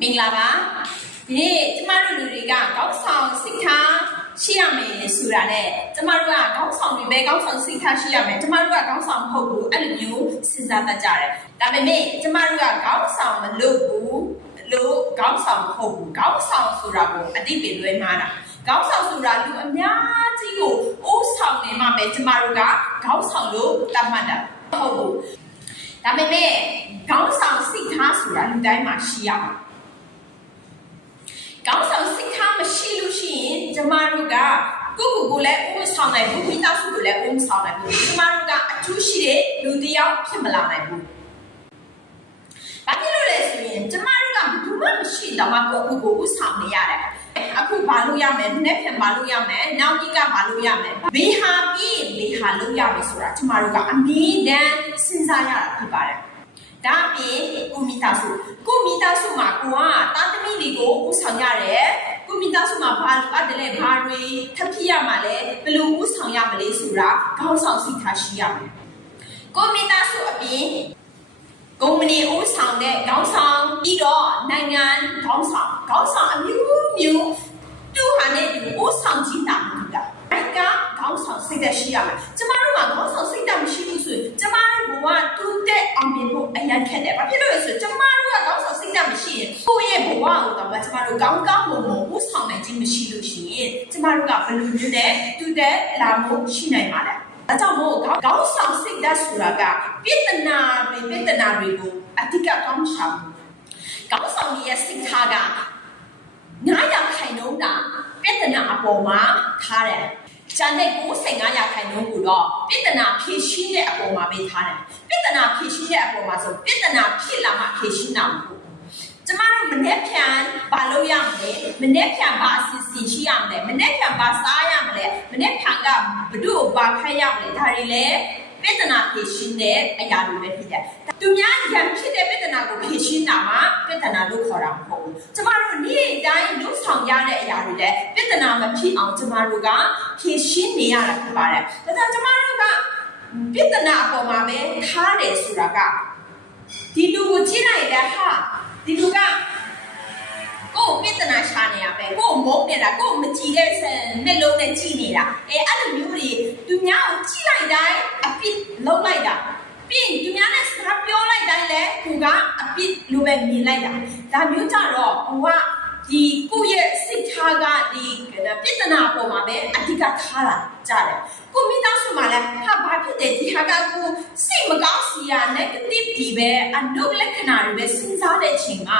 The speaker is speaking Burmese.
မင်္ဂလာပါဒီနေ့ကျမတို့လူတွေကခေါင်းဆောင်စိတ်ထားရှိရမယ်ဆိုတာနဲ့ကျမတို့ကခေါင်းဆောင်တွေပဲခေါင်းဆောင်စိတ်ထားရှိရမယ်ကျမတို့ကခေါင်းဆောင်မဟုတ်ဘူးအဲ့လိုမျိုးစဉ်းစားတတ်ကြတယ်ဒါပေမဲ့ကျမတို့ကခေါင်းဆောင်မလုပ်ဘူးလို့ခေါင်းဆောင်မဟုတ်ဘူးခေါင်းဆောင်ဆိုတာကိုအတိတ်ပဲလွဲမှားတာခေါင်းဆောင်ဆိုတာလူအများကြီးကိုအိုးဆောင်နေမှပဲကျမတို့ကခေါင်းဆောင်လို့တတ်မှတ်တာမဟုတ်ဘူးဒါပေမဲ့ခေါင်းဆောင်စိတ်ထားဆိုတာလူတိုင်းမှာရှိရမှာခေါင်းဆောင်စိတ်ထားမရှိလို့ရှိရင်ကျမတို့ကကိုလည်းအိုးဆောင်နိုင်ဘူးမိသားစုကိုလည်းအိုးဆောင်နိုင်ဘူးကျမတို့ကအထူးရှိတဲ့လူတစ်ယောက်ဖြစ်မလာနိုင်ဘူးဘာဖြစ်လို့လဲဆိုရင်ကျမတို့ကဘူးမှမရှိတော့မှကိုဦးဆောင်နေရတယ်အခုဘာလို့ရမယ်၊နေ့ပြန်ဘာလို့ရမယ်၊နောက်ကြီးကဘာလို့ရမယ်ဘေးဟာပြီးဘေးဟာလို့ရမယ်ဆိုတာကျမတို့ကအမြဲတမ်းစဉ်းစားရတာဖြစ်ပါတယ်ဒါအပြင်ကိုမိသားစုမှာကိုကတာသမီတွေကိုဦးဆောင်ရတယ်ကိုမိသားစုမှာဘာလိုအပ်တယ်လဲဘာတွေထပ်ဖြစ်ရမှာလဲဘယ်လိုဦးဆောင်ရမလဲဆိုတာခေါင်းဆောင်စိတ်ထားရှိရမယ်ကိုမိသားစုအပြင်ကုမ္ပဏီဦးဆောင်တဲ့ခေါင်းဆောင်ပြီးတော့နိုင်ငံခေါင်းဆောင်အမျိုးမျိုးသူဟာနဲ့ဦးဆောင်ကြည့်တာမျိုးကခေါင်းဆောင်စိတ်သက်ရှိရမယ်ကျမတို့ကခေါင်းဆောင်စိတ်သက်မရှိဘူးဆိုရင်ကျမတို့ဘဝတူတဲ့အောင်မြင်ဖို့အရင်ခက်တယ်ဘာဖြစ်လို့လဲဆိုတော့ကျမတို့ကခေါင်းဆောင်စိတ်သက်မရှိရင်ကိုယ့်ရဲ့ဘဝကိုတော့ကျမတို့ကောင်းမွန်ဦးဆောင်နိုင်ခြင်းမရှိလို့ရှိရင်ကျမတို့ကဘယ်လိုမျိုးနဲ့တူတဲ့လာမှုရှိနိုင်မှာလဲဒါကြောင့်မို့ခေါင်းဆောင်စိတ်သက်ဆိုတာကပြဿနာတွေကိုအတိတ်ကကောင်းဆောင်ခေါင်းဆောင်ရဲ့စိတ်ထားက9%တာပြဿနာအပေါ်မှာထားတယ်ကျန်တဲ့95%ကိုတော့ပြဿနာဖြေရှင်းတဲ့အပေါ်မှာပဲထားတယ်ပြဿနာဖြေရှင်းတဲ့အပေါ်မှာဆိုပြဿနာဖြစ်လာမှဖြေရှင်းတာမဟုတ်ဘူးကျမတို့မနေ့ဖြန်ဘာလုပ်ရမလဲမနေ့ဖြန်ဘာအစီအစဉ်ရှိရမလဲမနေ့ဖြန်ဘာစားရမလဲမနေ့ဖြန်ကဘယ်သူ့ကိုဘာခိုင်းရမလဲဒါတွေလည်းပြဿနာဖြေရှင်းတဲ့အရာတွေပဲဖြစ်တယ်သူများရံဖြစ်တဲ့ပြဿနာကိုဖြေရှင်းတာမှာပြဿနာလို့ခေါ်တာမဟုတ်ဘူးကျမတို့နေ့တိုင်းလှုပ်ဆောင်ရတဲ့အရာတွေလည်းပြဿနာမဖြစ်အောင်ကျမတို့ကဖြေရှင်းနေရတာဖြစ်ပါတယ်ဒါကြောင့်ကျမတို့ကပြဿနာအပေါ်မှာပဲထားတယ်ဆိုတာကဒီလူကိုကြည့်လိုက်တဲ့ဟာဒီလူကကိုယ်ပြဿနာရှာနေရပဲကိုယ်မုန်းနေတာကိုယ်မကြည့်တဲ့မျက်လုံးနဲ့ကြည့်နေတာအဲ့လိုမျိုးတွေသူများကိုကြည့်လိုက်တိုင်းအပြစ်လုံးလိုက်တာပြီးသူများနဲ့စကားပြောလိုက်တိုင်းလည်းကိုကအပြစ်လိုပဲမြင်လိုက်တာဒါမျိုးကြတော့ကိုကဒီကိုယ့်ရဲ့စိတ်ထားကဒီပြဿနာပေါ်မှာပဲအဓိကထားတာကြတယ်ကိုမိသားစုမှာလည်းဟာဘာဖြစ်တယ်ဒီဟာကကိုစိတ်မကောင်းစီရ negative ဒီပဲအနုလက္ခဏာတွေပဲစဉ်းစားတဲ့အချိန်က